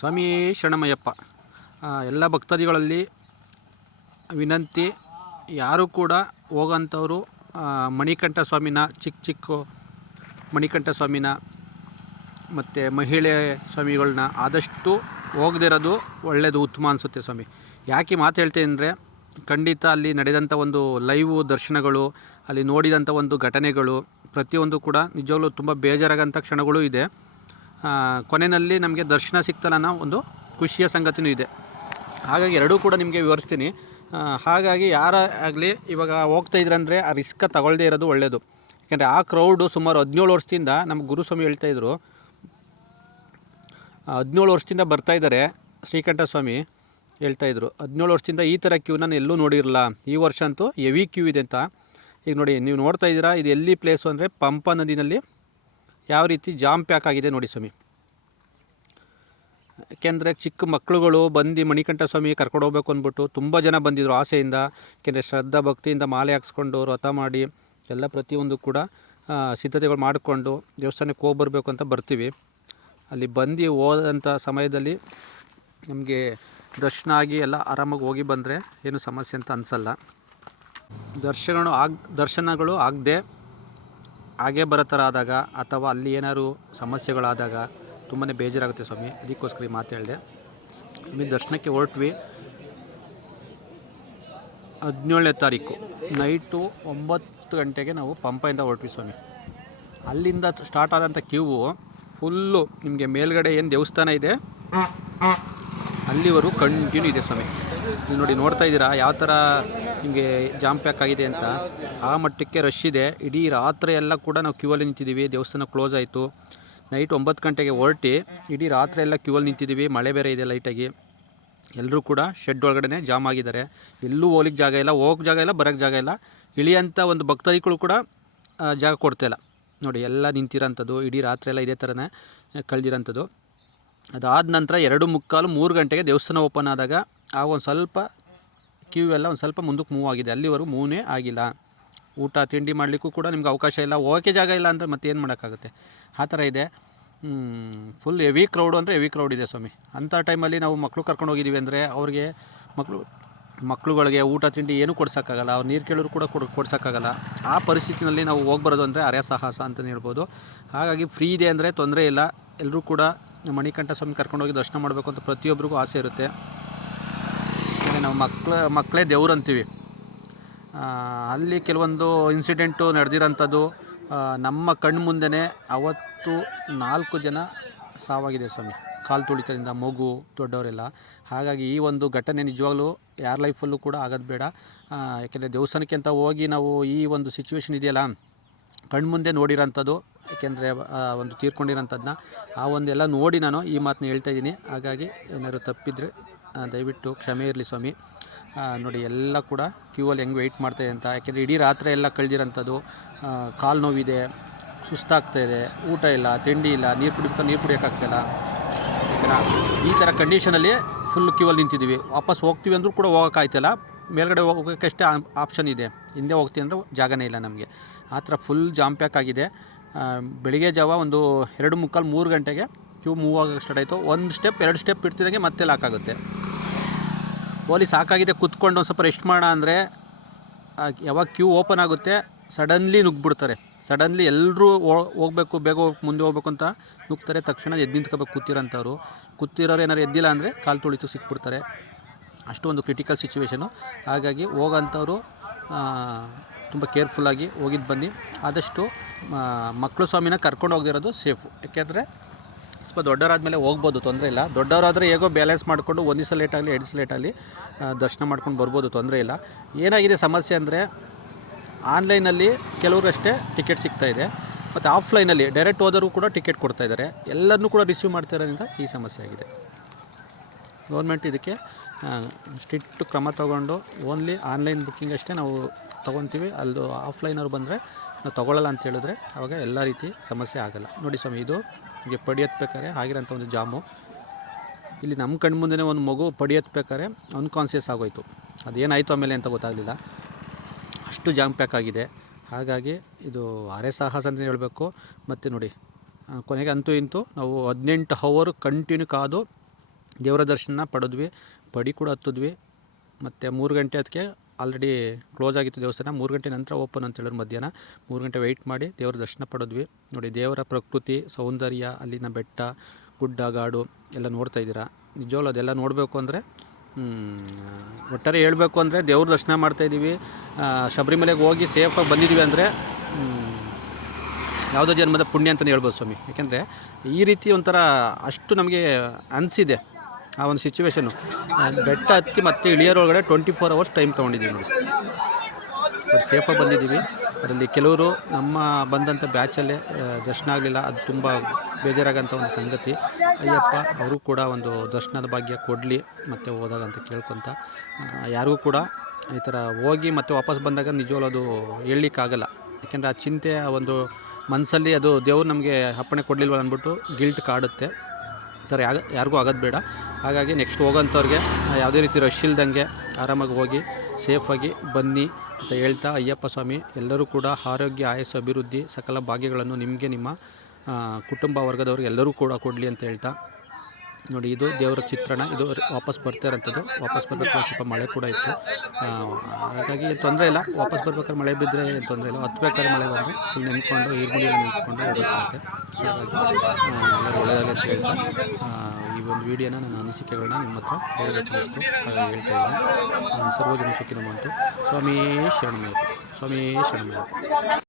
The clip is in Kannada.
ಸ್ವಾಮಿ ಶರಣಮಯ್ಯಪ್ಪ. ಎಲ್ಲ ಭಕ್ತಾದಿಗಳಲ್ಲಿ ವಿನಂತಿ, ಯಾರು ಕೂಡ ಹೋಗೋಂಥವ್ರು ಮಣಿಕಂಠ ಸ್ವಾಮಿನ ಚಿಕ್ಕ ಚಿಕ್ಕ ಮಣಿಕಂಠ ಸ್ವಾಮಿನ ಮತ್ತು ಮಹಿಳೆ ಸ್ವಾಮಿಗಳನ್ನ ಆದಷ್ಟು ಹೋಗದಿರೋದು ಒಳ್ಳೆಯದು ಉತ್ತಮ ಅನಿಸುತ್ತೆ ಸ್ವಾಮಿ. ಯಾಕೆ ಮಾತು ಹೇಳ್ತೀನಿ ಅಂದರೆ, ಖಂಡಿತ ಅಲ್ಲಿ ನಡೆದಂಥ ಒಂದು ಲೈವ್ ದರ್ಶನಗಳು, ಅಲ್ಲಿ ನೋಡಿದಂಥ ಒಂದು ಘಟನೆಗಳು ಪ್ರತಿಯೊಂದು ಕೂಡ ನಿಜವಾಗ್ಲೂ ತುಂಬ ಬೇಜಾರಾಗಂಥ ಕ್ಷಣಗಳು ಇದೆ. ಕೊನೆಯಲ್ಲಿ ನಮಗೆ ದರ್ಶನ ಸಿಗ್ತಲ್ಲ ಅನ್ನೋ ಒಂದು ಖುಷಿಯ ಸಂಗತಿನೂ ಇದೆ. ಹಾಗಾಗಿ ಎರಡೂ ಕೂಡ ನಿಮಗೆ ವಿವರಿಸ್ತೀನಿ. ಹಾಗಾಗಿ ಯಾರ ಆಗಲಿ ಇವಾಗ ಹೋಗ್ತಾ ಇದ್ರಂದರೆ ಆ ರಿಸ್ಕ ತಗೊಳ್ಳದೇ ಇರೋದು ಒಳ್ಳೆಯದು ಯಾಕೆಂದರೆ ಆ ಕ್ರೌಡು ಸುಮಾರು ಹದಿನೇಳು ವರ್ಷದಿಂದ ನಮ್ಮ ಗುರುಸ್ವಾಮಿ ಹೇಳ್ತಾಯಿದ್ರು ಹದಿನೇಳು ವರ್ಷದಿಂದ ಬರ್ತಾ ಇದ್ದಾರೆ ಶ್ರೀಕಂಠ ಸ್ವಾಮಿ ಹೇಳ್ತಾಯಿದ್ರು ಹದಿನೇಳು ವರ್ಷದಿಂದ ಈ ಥರ ಕ್ಯೂ ನಾನು ಎಲ್ಲೂ ನೋಡಿರಲ್ಲ ಈ ವರ್ಷ ಅಂತೂ ಹೆವಿ ಕ್ಯೂ ಇದೆ ಅಂತ. ಈಗ ನೋಡಿ, ನೀವು ನೋಡ್ತಾ ಇದ್ದೀರಾ, ಇದು ಎಲ್ಲಿ ಪ್ಲೇಸು ಅಂದರೆ ಪಂಪ ನದಿನಲ್ಲಿ ಯಾವ ರೀತಿ ಜಾಮ್ ಪ್ಯಾಕ್ ಆಗಿದೆ ನೋಡಿ ಸ್ವಾಮಿ. ಯಾಕೆಂದರೆ ಚಿಕ್ಕ ಮಕ್ಕಳುಗಳು ಬಂದು ಮಣಿಕಂಠ ಸ್ವಾಮಿ ಕರ್ಕೊಂಡು ಹೋಗ್ಬೇಕು ಅಂದ್ಬಿಟ್ಟು ತುಂಬ ಜನ ಬಂದಿದ್ದರು ಆಸೆಯಿಂದ. ಯಾಕೆಂದರೆ ಶ್ರದ್ಧಾ ಭಕ್ತಿಯಿಂದ ಮಾಲೆ ಹಾಕ್ಸ್ಕೊಂಡು ವ್ರತ ಮಾಡಿ ಎಲ್ಲ ಪ್ರತಿಯೊಂದು ಕೂಡ ಸಿದ್ಧತೆಗಳು ಮಾಡಿಕೊಂಡು ದೇವಸ್ಥಾನಕ್ಕೆ ಹೋಗಿ ಬರಬೇಕು ಅಂತ ಬರ್ತೀವಿ. ಅಲ್ಲಿ ಬಂದು ಹೋದಂಥ ಸಮಯದಲ್ಲಿ ನಮಗೆ ದರ್ಶನ ಆಗಿ ಎಲ್ಲ ಆರಾಮಾಗಿ ಹೋಗಿ ಬಂದರೆ ಏನು ಸಮಸ್ಯೆ ಅಂತ ಅನಿಸಲ್ಲ. ದರ್ಶನಗಳು ಆಗ, ದರ್ಶನಗಳು ಆಗದೆ ಹಾಗೆ ಬರೋ ಥರ ಆದಾಗ ಅಥವಾ ಅಲ್ಲಿ ಏನಾದರೂ ಸಮಸ್ಯೆಗಳಾದಾಗ ತುಂಬಾ ಬೇಜಾರಾಗುತ್ತೆ ಸ್ವಾಮಿ. ಅದಕ್ಕೋಸ್ಕರ ಈ ಮಾತು ಹೇಳಿದೆ. ಸ್ವಾಮಿ, ದರ್ಶನಕ್ಕೆ ಹೊರಟ್ವಿ. ಹದಿನೇಳನೇ ತಾರೀಕು ನೈಟು ಒಂಬತ್ತು ಗಂಟೆಗೆ ನಾವು ಪಂಪೆಯಿಂದ ಹೊರಟ್ವಿ ಸ್ವಾಮಿ. ಅಲ್ಲಿಂದ ಸ್ಟಾರ್ಟ್ ಆದಂಥ ಕ್ಯೂವು ಫುಲ್ಲು ನಿಮಗೆ ಮೇಲ್ಗಡೆ ಏನು ದೇವಸ್ಥಾನ ಇದೆ? ಅಲ್ಲಿವರೆಗೂ ಕಂಟಿನ್ಯೂ ಇದೆ ಸ್ವಾಮಿ. ನೀವು ನೋಡಿ ನೋಡ್ತಾ ಇದ್ದೀರಾ, ಯಾವ ಥರ ನಿಮಗೆ ಜಾಮ್ ಪ್ಯಾಕ್ ಆಗಿದೆ ಅಂತ. ಆ ಮಟ್ಟಕ್ಕೆ ರಶ್ ಇದೆ. ಇಡೀ ರಾತ್ರಿ ಎಲ್ಲ ಕೂಡ ನಾವು ಕ್ಯೂವಲ್ಲಿ ನಿಂತಿದ್ದೀವಿ. ದೇವಸ್ಥಾನ ಕ್ಲೋಸ್ ಆಯಿತು. ನೈಟ್ ಒಂಬತ್ತು ಗಂಟೆಗೆ ಹೊರಟಿ ಇಡೀ ರಾತ್ರಿ ಎಲ್ಲ ಕ್ಯೂವಲ್ಲಿ ನಿಂತಿದ್ದೀವಿ. ಮಳೆ ಬೇರೆ ಇದೆ ಲೈಟಾಗಿ ಎಲ್ಲರೂ ಕೂಡ ಶೆಡ್ ಒಳಗಡೆ ಜಾಮ್ ಆಗಿದ್ದಾರೆ. ಎಲ್ಲೂ ಹೋಗ್ಲಿಕ್ಕೆ ಜಾಗ ಇಲ್ಲ. ಹೋಗೋಕ್ಕೆ ಜಾಗ ಇಲ್ಲ, ಬರೋಕ್ಕೆ ಜಾಗ ಇಲ್ಲ. ಇಳಿಯಂಥ ಒಂದು ಭಕ್ತಾದಿಗಳು ಕೂಡ ಜಾಗ ಕೊಡ್ತಾಯಿಲ್ಲ ನೋಡಿ, ಎಲ್ಲ ನಿಂತಿರೋಂಥದ್ದು. ಇಡೀ ರಾತ್ರಿ ಎಲ್ಲ ಇದೇ ಥರನೇ ಕಳೆದಿರೋಂಥದ್ದು. ಅದಾದ ನಂತರ ಎರಡು ಮುಕ್ಕಾಲು ಮೂರು ಗಂಟೆಗೆ ದೇವಸ್ಥಾನ ಓಪನ್ ಆದಾಗ ಆ ಒಂದು ಸ್ವಲ್ಪ ಕ್ಯೂ ಎಲ್ಲ ಒಂದು ಸ್ವಲ್ಪ ಮುಂದಕ್ಕೆ ಮೂವ್ ಆಗಿದೆ. ಅಲ್ಲಿವರೆಗೂ ಮೂವೇ ಆಗಿಲ್ಲ. ಊಟ, ತಿಂಡಿ ಮಾಡಲಿಕ್ಕೂ ಕೂಡ ನಿಮ್ಗೆ ಅವಕಾಶ ಇಲ್ಲ. ಹೋಗೋಕ್ಕೆ ಜಾಗ ಇಲ್ಲ ಅಂದರೆ ಮತ್ತೆ ಏನು ಮಾಡೋಕ್ಕಾಗುತ್ತೆ? ಆ ಥರ ಇದೆ. ಫುಲ್ ಹೆವಿ ಕ್ರೌಡು ಅಂದರೆ ಹೆವಿ ಕ್ರೌಡ್ ಇದೆ ಸ್ವಾಮಿ. ಅಂಥ ಟೈಮಲ್ಲಿ ನಾವು ಮಕ್ಕಳು ಕರ್ಕೊಂಡು ಹೋಗಿದ್ದೀವಿ ಅಂದರೆ ಅವ್ರಿಗೆ ಮಕ್ಕಳು ಮಕ್ಕಳುಗಳಿಗೆ ಊಟ, ತಿಂಡಿ ಏನೂ ಕೊಡ್ಸೋಕ್ಕಾಗಲ್ಲ. ಅವ್ರು ನೀರು ಕೇಳೋರು ಕೂಡ ಕೊಡ್, ಕೊಡ್ಸೋಕ್ಕಾಗಲ್ಲ. ಆ ಪರಿಸ್ಥಿತಿನಲ್ಲಿ ನಾವು ಹೋಗ್ಬರೋದು ಅಂದರೆ ಅರೆ ಸಾಹಸ ಅಂತಲೇ ಹೇಳ್ಬೋದು. ಹಾಗಾಗಿ ಫ್ರೀ ಇದೆ ಅಂದರೆ ತೊಂದರೆ ಇಲ್ಲ. ಎಲ್ಲರೂ ಕೂಡ ಮಣಿಕಂಠ ಸ್ವಾಮಿ ಕರ್ಕೊಂಡೋಗಿ ದರ್ಶನ ಮಾಡಬೇಕು ಅಂತ ಪ್ರತಿಯೊಬ್ಬರಿಗೂ ಆಸೆ ಇರುತ್ತೆ. ಯಾಕಂದರೆ ನಾವು ಮಕ್ಕಳ ಮಕ್ಕಳೇ ದೇವ್ರು ಅಂತೀವಿ. ಅಲ್ಲಿ ಕೆಲವೊಂದು ಇನ್ಸಿಡೆಂಟು ನಡೆದಿರೋಂಥದ್ದು ನಮ್ಮ ಕಣ್ಣು ಮುಂದೆನೇ ಅವತ್ತು ನಾಲ್ಕು ಜನ ಸಾವಾಗಿದೆ ಸ್ವಾಮಿ. ಕಾಲು ತುಳಿತದಿಂದ, ಮಗು, ದೊಡ್ಡವರೆಲ್ಲ. ಹಾಗಾಗಿ ಈ ಒಂದು ಘಟನೆ ನಿಜವಾಗ್ಲೂ ಯಾರ ಲೈಫಲ್ಲೂ ಕೂಡ ಆಗೋದು ಬೇಡ. ಯಾಕೆಂದರೆ ದೇವಸ್ಥಾನಕ್ಕೆ ಅಂತ ಹೋಗಿ ನಾವು ಈ ಒಂದು ಸಿಚುವೇಶನ್ ಇದೆಯಲ್ಲ ಕಣ್ಮುಂದೆ ನೋಡಿರೋಂಥದ್ದು ಏಕೆಂದರೆ ಒಂದು ತೀರ್ಕೊಂಡಿರೋಂಥದ್ದನ್ನ ಆ ಒಂದೆಲ್ಲ ನೋಡಿ ನಾನು ಈ ಮಾತನ್ನ ಹೇಳ್ತಾ ಇದ್ದೀನಿ. ಹಾಗಾಗಿ ಏನಾದರೂ ತಪ್ಪಿದರೆ ದಯವಿಟ್ಟು ಕ್ಷಮೆ ಇರಲಿ ಸ್ವಾಮಿ. ನೋಡಿ, ಎಲ್ಲ ಕೂಡ ಕ್ಯೂವಲ್ಲಿ ಹೆಂಗೆ ವೆಯ್ಟ್ ಮಾಡ್ತಾಯಿದೆ ಅಂತ. ಯಾಕೆಂದರೆ ಇಡೀ ರಾತ್ರಿ ಎಲ್ಲ ಕಳೆದಿರೋಂಥದ್ದು ಕಾಲು ನೋವಿದೆ, ಸುಸ್ತಾಗ್ತಾ ಇದೆ, ಊಟ ಇಲ್ಲ, ತಿಂಡಿ ಇಲ್ಲ, ನೀರು ಕುಡಿಬೇಕು, ನೀರು ಕುಡಿಯೋಕ್ಕಾಗ್ತಾಯಿಲ್ಲ ಓಕೆನಾ? ಈ ಥರ ಕಂಡೀಷನಲ್ಲಿ ಫುಲ್ ಕ್ಯೂವಲ್ಲಿ ನಿಂತಿದ್ದೀವಿ. ವಾಪಸ್ ಹೋಗ್ತೀವಿ ಅಂದರೂ ಕೂಡ ಹೋಗೋಕ್ಕಾಯ್ತಲ್ಲ. ಮೇಲ್ಗಡೆ ಹೋಗೋಕ್ಕಷ್ಟೇ ಆಪ್ಷನ್ ಇದೆ. ಹಿಂದೆ ಹೋಗ್ತೀವಿ ಅಂದರೆ ಜಾಗನೇ ಇಲ್ಲ ನಮಗೆ. ಆ ಥರ ಫುಲ್ ಜಾಮ್ ಪ್ಯಾಕ್ ಆಗಿದೆ. ಬೆಳಗ್ಗೆ ಜಾವ ಒಂದು ಎರಡು ಮುಕ್ಕಾಲು ಮೂರು ಗಂಟೆಗೆ ಕ್ಯೂ ಮೂವ್ ಆಗೋಕ್ಕೆ ಸ್ಟಾರ್ಟ್ ಆಯಿತು. ಒಂದು ಸ್ಟೆಪ್ ಎರಡು ಸ್ಟೆಪ್ ಇಡ್ತಿದಂಗೆ ಮತ್ತೆ ಲಾಕ್ ಆಗುತ್ತೆ. ಓಲಿ ಸಾಕಾಗಿದೆ, ಕುತ್ಕೊಂಡು ಒಂದು ಸ್ವಲ್ಪ ರೆಸ್ಟ್ ಮಾಡ ಅಂದರೆ ಯಾವಾಗ ಕ್ಯೂ ಓಪನ್ ಆಗುತ್ತೆ ಸಡನ್ಲಿ ನುಗ್ಗಿಬಿಡ್ತಾರೆ. ಸಡನ್ಲಿ ಎಲ್ಲರೂ ಹೋಗಬೇಕು, ಬೇಗ ಹೋಗಿ ಮುಂದೆ ಹೋಗ್ಬೇಕು ಅಂತ ನುಗ್ತಾರೆ. ತಕ್ಷಣ ಎದ್ದು ನಿಂತ್ಕೋಬೇಕು, ಕೂತಿರೋಂಥವ್ರು. ಕೂತಿರೋರು ಏನಾರು ಎದ್ದಿಲ್ಲ ಅಂದರೆ ಕಾಲು ತುಳಿತು, ಸಿಕ್ಬಿಡ್ತಾರೆ. ಅಷ್ಟು ಒಂದು ಕ್ರಿಟಿಕಲ್ ಸಿಚುವೇಶನು ಹಾಗಾಗಿ ಹೋಗೋಂಥವ್ರು ತುಂಬ ಕೇರ್ಫುಲ್ಲಾಗಿ ಹೋಗಿದ್ದು ಬನ್ನಿ. ಆದಷ್ಟು ಮಕ್ಕಳು ಸ್ವಾಮಿನ ಕರ್ಕೊಂಡು ಹೋಗಿರೋದು ಸೇಫು ಯಾಕೆಂದರೆ ಸ್ವಲ್ಪ ದೊಡ್ಡವರಾದ್ಮೇಲೆ ಹೋಗ್ಬೋದು, ತೊಂದರೆ ಇಲ್ಲ. ದೊಡ್ಡವರಾದರೆ ಹೇಗೋ ಬ್ಯಾಲೆನ್ಸ್ ಮಾಡಿಕೊಂಡು ಒಂದು ದಿವಸ ಲೇಟ್ ಆಗಲಿ ಎರಡು ದಿವಸ ಲೇಟ್ ಆಗಲಿ ದರ್ಶನ ಮಾಡ್ಕೊಂಡು ಬರ್ಬೋದು, ತೊಂದರೆ ಇಲ್ಲ. ಏನಾಗಿದೆ ಸಮಸ್ಯೆ ಅಂದರೆ ಆನ್ಲೈನಲ್ಲಿ ಕೆಲವರಷ್ಟೇ ಟಿಕೆಟ್ ಸಿಗ್ತಾ ಇದೆ. ಮತ್ತು ಆಫ್ಲೈನಲ್ಲಿ ಡೈರೆಕ್ಟ್ ಹೋದರೂ ಕೂಡ ಟಿಕೆಟ್ ಕೊಡ್ತಾ ಇದ್ದಾರೆ. ಎಲ್ಲರನ್ನೂ ಕೂಡ ರಿಸೀವ್ ಮಾಡ್ತಾ ಇರೋದ್ರಿಂದ ಈ ಸಮಸ್ಯೆ ಆಗಿದೆ. ಗೌರ್ಮೆಂಟ್ ಇದಕ್ಕೆ ಸ್ಟ್ರಿಕ್ಟ್ ಕ್ರಮ ತಗೊಂಡು ಓನ್ಲಿ ಆನ್ಲೈನ್ ಬುಕ್ಕಿಂಗ್ ಅಷ್ಟೇ ನಾವು ತೊಗೊತೀವಿ. ಅಲ್ಲದು ಆಫ್ಲೈನವ್ರು ಬಂದರೆ ನಾವು ತೊಗೊಳ್ಳಲ್ಲ ಅಂತ ಹೇಳಿದ್ರೆ ಆವಾಗ ಎಲ್ಲ ರೀತಿ ಸಮಸ್ಯೆ ಆಗಲ್ಲ. ನೋಡಿ ಸ್ವಾಮಿ, ಇದು ಹೀಗೆ ಪಡಿ ಆಗಿರೋಂಥ ಒಂದು ಜಾಮು. ಇಲ್ಲಿ ನಮ್ಮ ಕಣ್ಮುಂದೆ ಒಂದು ಮಗು ಪಡಿ ಅನ್ಕಾನ್ಸಿಯಸ್ ಆಗೋಯ್ತು. ಅದೇನಾಯಿತು ಆಮೇಲೆ ಅಂತ ಗೊತ್ತಾಗಲಿಲ್ಲ. ಅಷ್ಟು ಜಾಮ್ ಪ್ಯಾಕ್ ಆಗಿದೆ. ಹಾಗಾಗಿ ಇದು ಅರೆ ಸಾಹಸ ಅಂತ ಹೇಳಬೇಕು. ಮತ್ತು ನೋಡಿ ಕೊನೆಗೆ ಅಂತೂ ಇಂತೂ ನಾವು ಹದಿನೆಂಟು ಹವರು ಕಂಟಿನ್ಯೂ ಕಾದು ದೇವರ ದರ್ಶನ ಪಡೆದ್ವಿ. ಪಡಿ ಕೂಡ ಹತ್ತಿದ್ವಿ. ಮತ್ತು ಮೂರು ಗಂಟೆ ಅದಕ್ಕೆ ಆಲ್ರೆಡಿ ಕ್ಲೋಸ್ ಆಗಿತ್ತು ದೇವಸ್ಥಾನ. ಮೂರು ಗಂಟೆ ನಂತರ ಓಪನ್ ಅಂತ ಹೇಳಿದ್ರು ಮಧ್ಯಾಹ್ನ. ಮೂರು ಗಂಟೆ ವೆಯ್ಟ್ ಮಾಡಿ ದೇವರ ದರ್ಶನ ಪಡೆದ್ವಿ. ನೋಡಿ, ದೇವರ ಪ್ರಕೃತಿ, ಸೌಂದರ್ಯ, ಅಲ್ಲಿನ ಬೆಟ್ಟ, ಗುಡ್ಡ, ಗಾಡು ಎಲ್ಲ ನೋಡ್ತಾ ಇದ್ದೀರಾ? ನಿಜವಾಗ್ಲೂ ಅದೆಲ್ಲ ನೋಡಬೇಕು ಅಂದರೆ ಒಟ್ಟಾರೆ ಹೇಳಬೇಕು ಅಂದರೆ ದೇವ್ರ ದರ್ಶನ ಮಾಡ್ತಾಯಿದ್ದೀವಿ ಶಬರಿಮಲೆಗೆ ಹೋಗಿ ಸೇಫಾಗಿ ಬಂದಿದ್ದೀವಿ ಅಂದರೆ ಯಾವುದೋ ಜನ್ಮದ ಪುಣ್ಯ ಅಂತಲೇ ಹೇಳ್ಬೋದು ಸ್ವಾಮಿ. ಯಾಕೆಂದರೆ ಈ ರೀತಿ ಒಂಥರ ಅಷ್ಟು ನಮಗೆ ಅನಿಸಿದೆ. ಆ ಒಂದು ಸಿಚುವೇಶನ್ನು ಬೆಟ್ಟ ಹತ್ತಿ ಮತ್ತೆ ಇಳಿಯೋರೊಳಗಡೆ ಟ್ವೆಂಟಿ ಫೋರ್ ಅವರ್ಸ್ ಟೈಮ್ ತೊಗೊಂಡಿದ್ದೀವಿ ನೋಡಿ. ಬಟ್ ಸೇಫಾಗಿ ಬಂದಿದ್ದೀವಿ. ಅದರಲ್ಲಿ ಕೆಲವರು ನಮ್ಮ ಬಂದಂಥ ಬ್ಯಾಚಲ್ಲೇ ದರ್ಶನ ಆಗಲಿಲ್ಲ. ಅದು ತುಂಬ ಬೇಜಾರಾಗಂಥ ಒಂದು ಸಂಗತಿ. ಅಯ್ಯಪ್ಪ, ಅವರು ಕೂಡ ಒಂದು ದರ್ಶನದ ಭಾಗ್ಯ ಕೊಡಲಿ, ಮತ್ತೆ ಹೋದಾಗ ಅಂತ ಕೇಳ್ಕೊತ ಯಾರಿಗೂ ಕೂಡ ಈ ಥರ ಹೋಗಿ ಮತ್ತೆ ವಾಪಸ್ ಬಂದಾಗ ನಿಜವಾಗ್ಲೂ ಅದು ಹೇಳಲಿಕ್ಕಾಗಲ್ಲ. ಯಾಕೆಂದರೆ ಆ ಚಿಂತೆ, ಆ ಒಂದು ಮನಸ್ಸಲ್ಲಿ ಅದು ದೇವ್ರು ನಮಗೆ ಅಪ್ಪಣೆ ಕೊಡಲಿಲ್ವ ಅಂದ್ಬಿಟ್ಟು ಗಿಲ್ಟ್ ಕಾಡುತ್ತೆ. ಈ ಥರ ಯಾರಿಗೂ ಆಗೋದು ಬೇಡ. ಹಾಗಾಗಿ ನೆಕ್ಸ್ಟ್ ಹೋಗೋಂಥವ್ರಿಗೆ ಯಾವುದೇ ರೀತಿ ರಶ್ ಇಲ್ದಂಗೆ ಆರಾಮಾಗಿ ಹೋಗಿ ಸೇಫಾಗಿ ಬನ್ನಿ ಅಂತ ಹೇಳ್ತಾ ಅಯ್ಯಪ್ಪ ಸ್ವಾಮಿ, ಎಲ್ಲರೂ ಕೂಡ ಆರೋಗ್ಯ, ಆಯಸ್ಸು, ಅಭಿವೃದ್ಧಿ, ಸಕಲ ಭಾಗ್ಯಗಳನ್ನು ನಿಮಗೆ, ನಿಮ್ಮ ಕುಟುಂಬ ವರ್ಗದವ್ರಿಗೆ ಎಲ್ಲರೂ ಕೂಡ ಕೊಡಲಿ ಅಂತ ಹೇಳ್ತಾ ನೋಡಿ, ಇದು ದೇವರ ಚಿತ್ರಣ. ಇದು ವಾಪಸ್ ಬರ್ತಾ ಇರೋಂಥದ್ದು ವಾಪಸ್ ಬರ್ಬೇಕು ಸ್ವಲ್ಪ ಮಳೆ ಕೂಡ ಇತ್ತು. ಹಾಗಾಗಿ ತೊಂದರೆ ಇಲ್ಲ. ವಾಪಸ್ ಬರ್ಬೇಕಾದ್ರೆ ಮಳೆ ಬಿದ್ದರೆ ಏನು ತೊಂದರೆ ಇಲ್ಲ. ಹತ್ಬೇಕಾದ್ರೆ ಮಳೆ ಬಂದರೆ ಇಲ್ಲಿ ನೆನ್ಕೊಂಡು ಈರುಳ್ಳಿಯಲ್ಲಿ ನಿಲ್ಲಿಸ್ಕೊಂಡು ಹೋಗಬೇಕಾಗುತ್ತೆ ಹಾಗಾಗಿ ಒಳ್ಳೆಯದಾಗಲಿ ಹೇಳ್ತಾ ಈ ಒಂದು ವಿಡಿಯೋನ ನನ್ನ ಅನಿಸಿಕೆಗಳನ್ನ ನಿಮ್ಮ ಹತ್ರ ಹೇಳಬೇಕು ಹೇಳ್ತಾ ಇದ್ದೀನಿ. ಸರ್ವಜನ ಸುಖಿನ ಮಂತು. ಸ್ವಾಮಿ ಶರಣಮಯ್ಯ ಸ್ವಾಮಿ